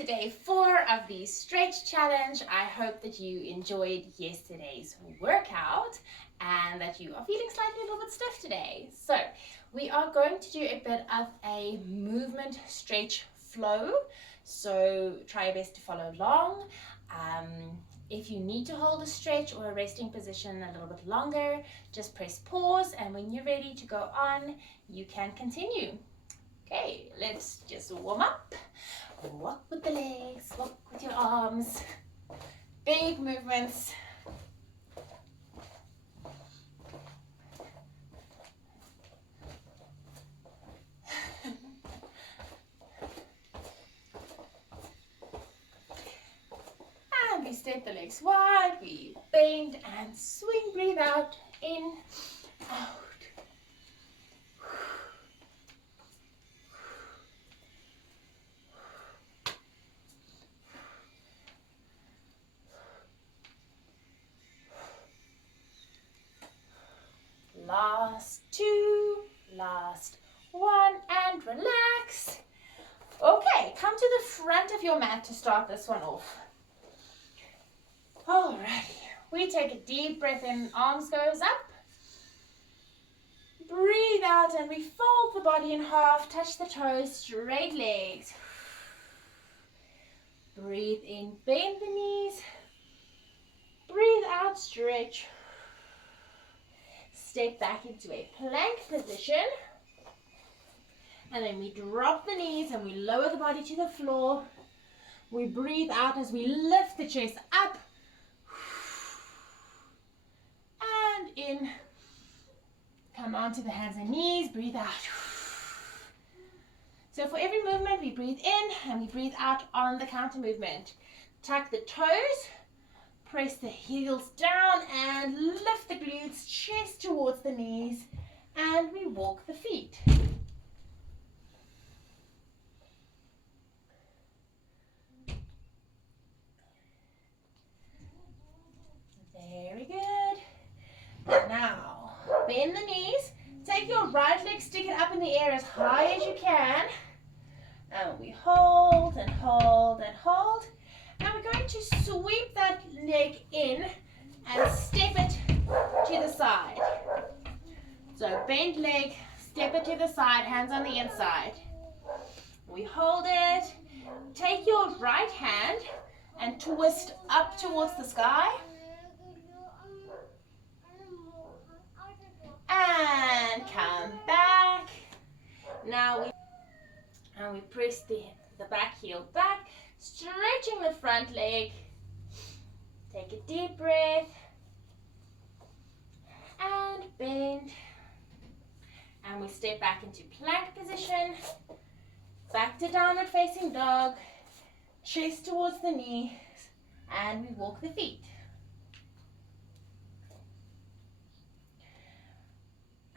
to day 4 of the stretch challenge. I hope that you enjoyed yesterday's workout and that you are feeling slightly a little bit stiff today. So we are going to do a bit of a movement stretch flow. So try your best to follow along. If you need to hold a stretch or a resting position a little bit longer, just press pause, and when you're ready to go on, you can continue. Okay, let's just warm up. Walk with the legs, walk with your arms. Big movements. And we step the legs wide, we bend and swing, breathe out, in, out. Last 2, last 1, and relax. Okay, come to the front of your mat to start this one off. Alrighty, we take a deep breath in, arms goes up. Breathe out and we fold the body in half, touch the toes, straight legs. Breathe in, bend the knees. Breathe out, stretch. Step back into a plank position. And then we drop the knees and we lower the body to the floor. We breathe out as we lift the chest up. And in. Come onto the hands and knees, breathe out. So for every movement, we breathe in and we breathe out on the counter movement. Tuck the toes. Press the heels down and lift the glutes, chest towards the knees, and we walk the feet. Very good. Now, bend the knees. Take your right leg, stick it up in the air as high as you can. And we hold and hold and hold. And we're going to sweep that leg in and step it to the side. So bend leg, step it to the side, hands on the inside. We hold it. Take your right hand and twist up towards the sky. And come back. Now we press the back heel back. Stretching the front leg. Take a deep breath. And bend. And we step back into plank position. Back to downward facing dog. Chest towards the knees. And we walk the feet.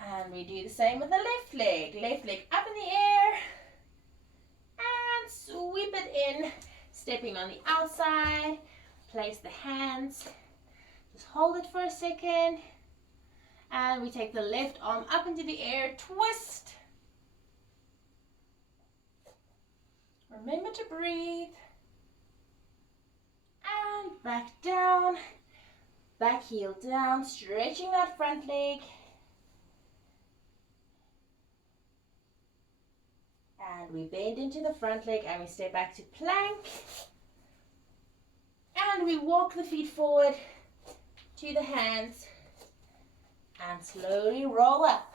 And we do the same with the left leg. Left leg up in the air. And sweep it in. Stepping on the outside, place the hands, just hold it for a second, and we take the left arm up into the air, twist. Remember to breathe, and back down, back heel down, stretching that front leg. And we bend into the front leg and we step back to plank. And we walk the feet forward to the hands and slowly roll up.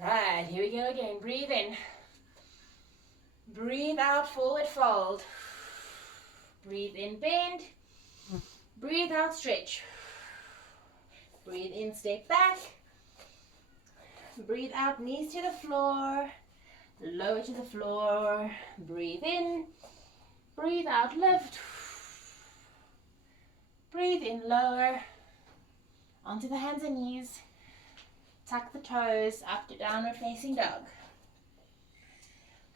Right, here we go again. Breathe in. Breathe out, forward fold. Breathe in, bend. Breathe out, stretch. Breathe in, step back. Breathe out, knees to the floor. Lower to the floor. Breathe in. Breathe out, lift. Breathe in, lower. Onto the hands and knees. Tuck the toes up to downward facing dog.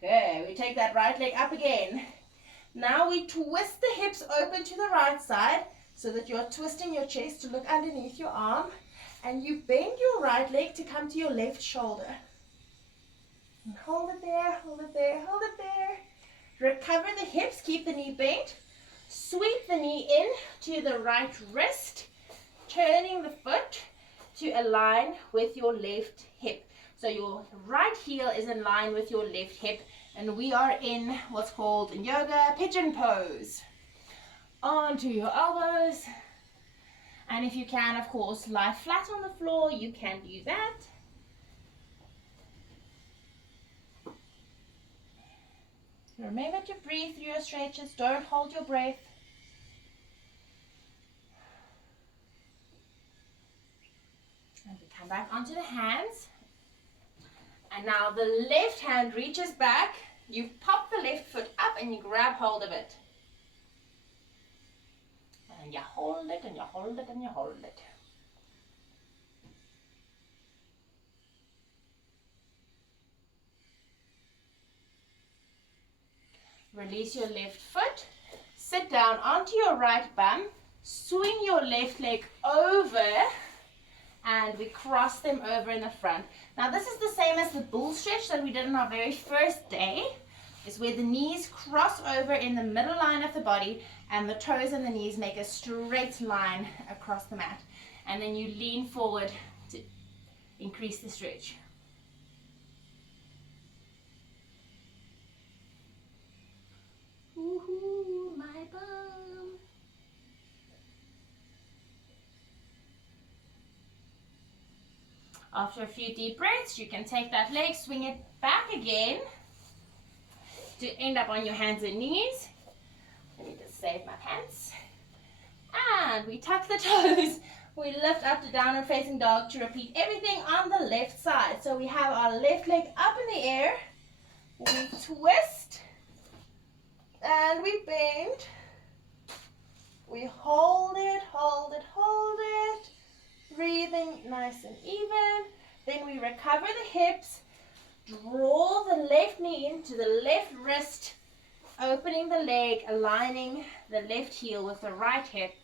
Okay, we take that right leg up again. Now we twist the hips open to the right side so that you're twisting your chest to look underneath your arm. And you bend your right leg to come to your left shoulder. And hold it there, hold it there, hold it there. Recover the hips, keep the knee bent. Sweep the knee in to the right wrist, turning the foot to align with your left hip. So your right heel is in line with your left hip, and we are in what's called in yoga pigeon pose. Onto your elbows, and if you can, of course, lie flat on the floor, you can do that. Remember to breathe through your stretches, don't hold your breath. And we come back onto the hands. And now the left hand reaches back, you pop the left foot up and you grab hold of it. And you hold it and you hold it and you hold it. Release your left foot, sit down onto your right bum, swing your left leg over, and we cross them over in the front. Now this is the same as the bull stretch that we did on our very first day. It's where the knees cross over in the middle line of the body and the toes and the knees make a straight line across the mat. And then you lean forward to increase the stretch. Ooh, my bum. After a few deep breaths, you can take that leg, swing it back again to end up on your hands and knees. Let me just save my pants. And we tuck the toes. We lift up to downward facing dog to repeat everything on the left side. So we have our left leg up in the air. We twist. And we bend. We hold it, hold it, hold it. Breathing nice and even. Then we recover the hips. Draw the left knee into the left wrist. Opening the leg, aligning the left heel with the right hip.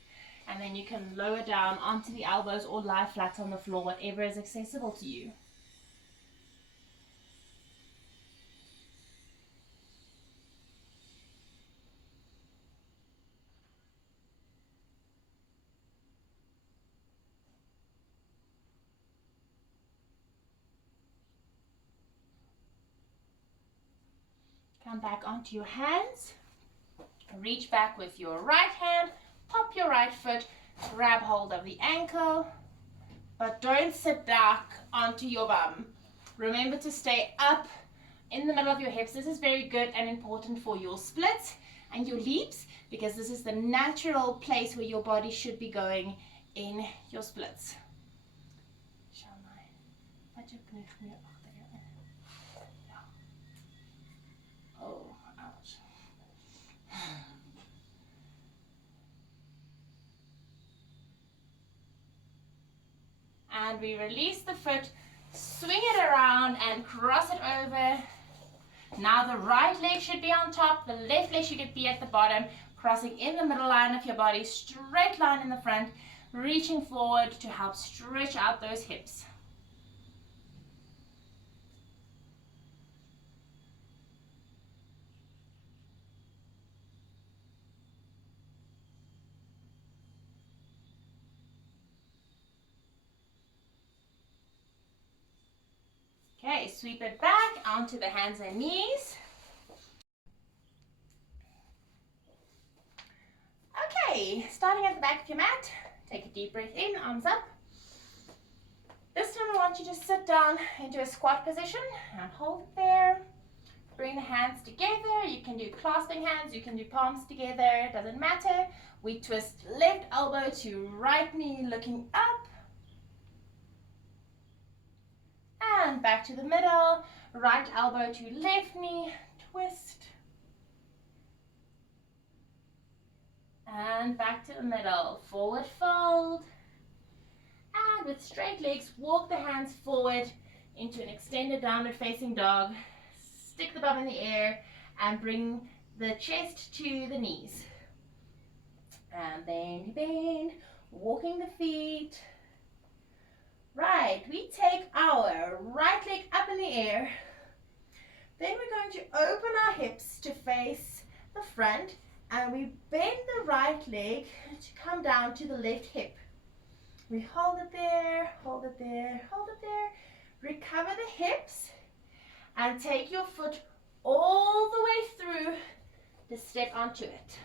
And then you can lower down onto the elbows or lie flat on the floor, whatever is accessible to you. Come back onto your hands. Reach back with your right hand. Pop your right foot. Grab hold of the ankle. But don't sit back onto your bum. Remember to stay up in the middle of your hips. This is very good and important for your splits and your leaps, because this is the natural place where your body should be going in your splits. Oh, ouch. And we release the foot, swing it around and cross it over. Now the right leg should be on top, the left leg should be at the bottom, crossing in the middle line of your body, straight line in the front, reaching forward to help stretch out those hips. Okay, sweep it back onto the hands and knees. Okay, starting at the back of your mat, take a deep breath in, arms up. This time I want you to sit down into a squat position and hold it there. Bring the hands together. You can do clasping hands, you can do palms together, it doesn't matter. We twist left elbow to right knee looking up. And back to the middle, right elbow to left knee, twist. And back to the middle, forward fold. And with straight legs, walk the hands forward into an extended downward facing dog. Stick the bum in the air and bring the chest to the knees. And then bend, walking the feet. Right, we take our right leg up in the air, Then we're going to open our hips to face the front, and we bend the right leg to come down to the left hip. We hold it there, hold it there, hold it there. Recover the hips and take your foot all the way through to step onto it.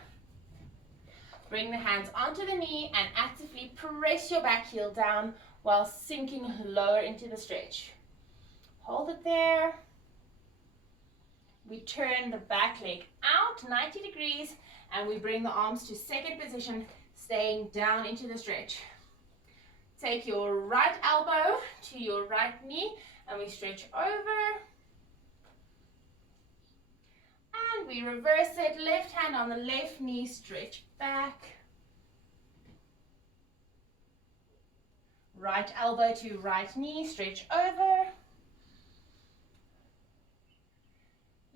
Bring the hands onto the knee and actively press your back heel down while sinking lower into the stretch. Hold it there. We turn the back leg out 90 degrees and we bring the arms to second position, staying down into the stretch. Take your right elbow to your right knee and we stretch over. And we reverse it, left hand on the left knee, stretch back. Right elbow to right knee, stretch over.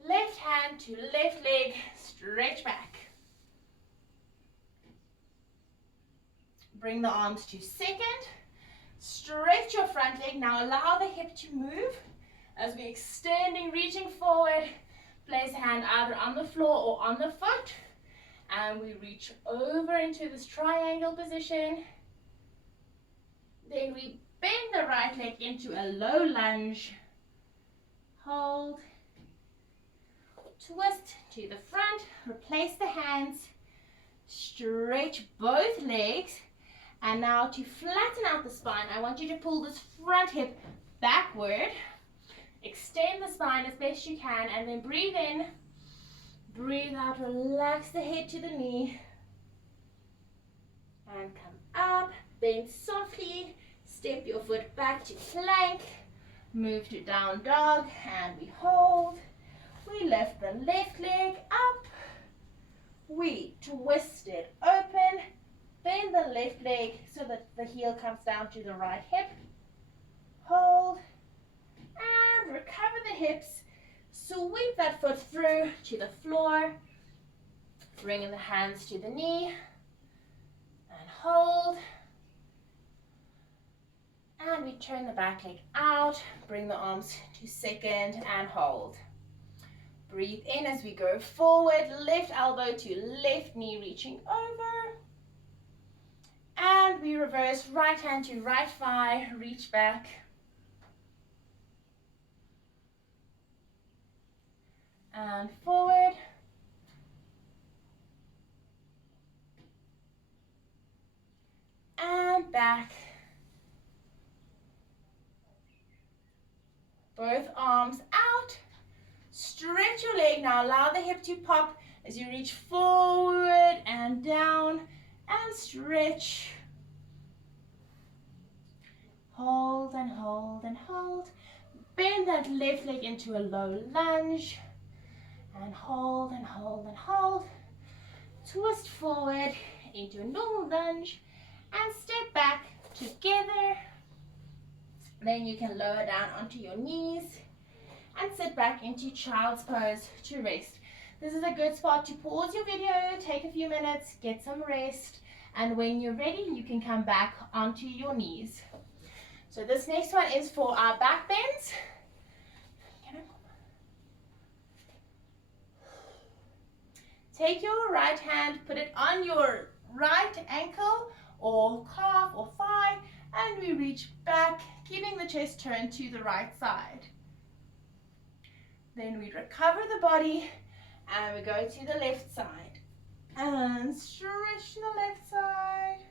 Left hand to left leg, stretch back. Bring the arms to second. Stretch your front leg. Now allow the hip to move as we're extending, reaching forward. Place a hand either on the floor or on the foot. And we reach over into this triangle position. Then we bend the right leg into a low lunge. Hold. Twist to the front. Replace the hands. Stretch both legs. And now to flatten out the spine, I want you to pull this front hip backward. Extend the spine as best you can, and then breathe in, breathe out, relax the head to the knee. And come up, bend softly, step your foot back to plank, move to down dog, and we hold. We lift the left leg up, we twist it open, bend the left leg so that the heel comes down to the right hip, hold, and recover the hips. Sweep that foot through to the floor. Bring the hands to the knee and hold. And we turn the back leg out. Bring the arms to second and hold. Breathe in as we go forward. Left elbow to left knee, reaching over. And we reverse, right hand to right thigh, reach back. And forward. And back. Both arms out. Stretch your leg. Now allow the hip to pop as you reach forward and down and stretch. Hold and hold and hold. Bend that left leg into a low lunge. And hold and hold and hold. Twist forward into a normal lunge and step back together. Then you can lower down onto your knees and sit back into child's pose to rest. This is a good spot to pause your video, take a few minutes, get some rest, and when you're ready, you can come back onto your knees. So this next one is for our back bends. Take your right hand, put it on your right ankle or calf or thigh, and we reach back, keeping the chest turned to the right side. Then we recover the body and we go to the left side. And stretch the left side.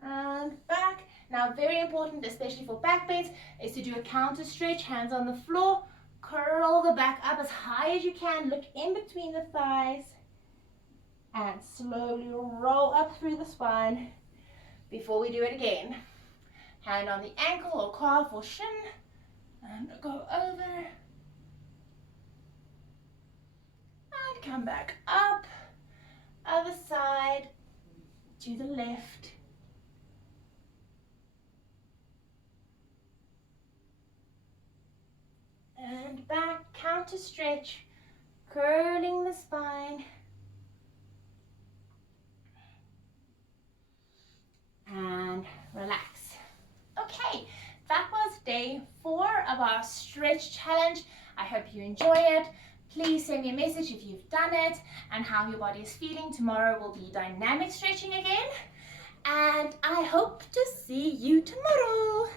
And back. Now very important, especially for back bends, is to do a counter stretch, hands on the floor. Curl the back up as high as you can. Look in between the thighs. And slowly roll up through the spine before we do it again. Hand on the ankle or calf or shin. And go over. And come back up. Other side to the left. And back, counter stretch, curling the spine. And relax. Okay, that was day 4 of our stretch challenge. I hope you enjoy it. Please send me a message if you've done it and how your body is feeling. Tomorrow will be dynamic stretching again. And I hope to see you tomorrow.